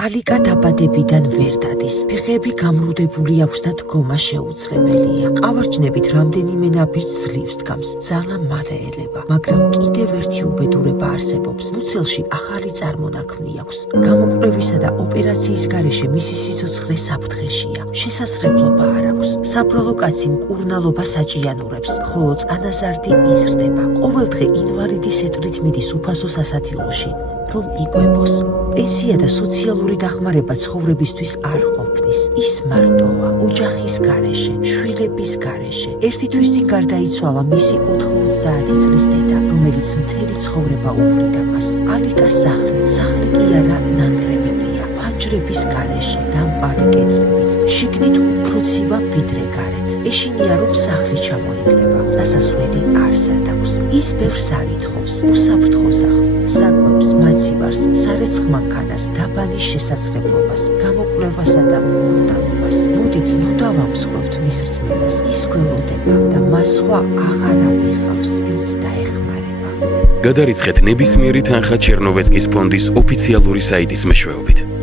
ალიკა დაბადებიდან ვერ დადის. ფეხები გამრუდებული აქვს და დგომა შეუძლებელია. ყავარჯნებით რამდენიმე ნაბიჯს ძლივს დგამს, ძალა მალე ელება, მაგრამ კიდევ ერთი უბედურება არსებობს. მუცელში ახალი წარმონაქმნი აქვს. გამოკვლევისა და ოპერაციის გარეშე მისი სიცოცხლე საფრთხეშია. შესაძლებლობა არ აქვს. საბრალო კაცი მკურნალობას აჭიანურებს, ხოლო წანაზარდი იზრდება. ყოველდღე ინვალიდის ეტლით მიდის უფასო სასათილოში, რომ იკვებოს. პენსია და სოციალური დახმარება ცხოვრებისთვის არ ყოფნის. ის მარტოა, ოჯახის გარეშე, შვილების გარეშე. ერთი თვის წინ გარდაიცვალა მისი 90 წლის დედა, რომელიც მთელი ცხოვრება უვლიდა მას. ალიკას სახლი კი არა ნანგრევებია, ფანჯრების გარეშე, დამპალი კედლებით, შიგნით უფრო ცივა ვიდრე გარეთ. ეშინია რომ სახლი ჩამოიკრება, წასასვლელი არსად აქვს. ის ბევრს არ ითხოვს, უსაფრთხო სახლს, საკვებს, მაცივარს, სარეცხ მანქანას, დაბალი შესაძლებლობას, გამოკვლევასა და მკურნალობას. მოდით ნუ დავამსხვრევთ მის რწმენას, ის გველოდება და მას სხვა აღარავე ხავს, ვინც დაეხმარება. გადარიცხეთ ნებისმიერი თანხა ჩერნოვეცკის ფონდის ოფიციალური საიტის მეშვეობით.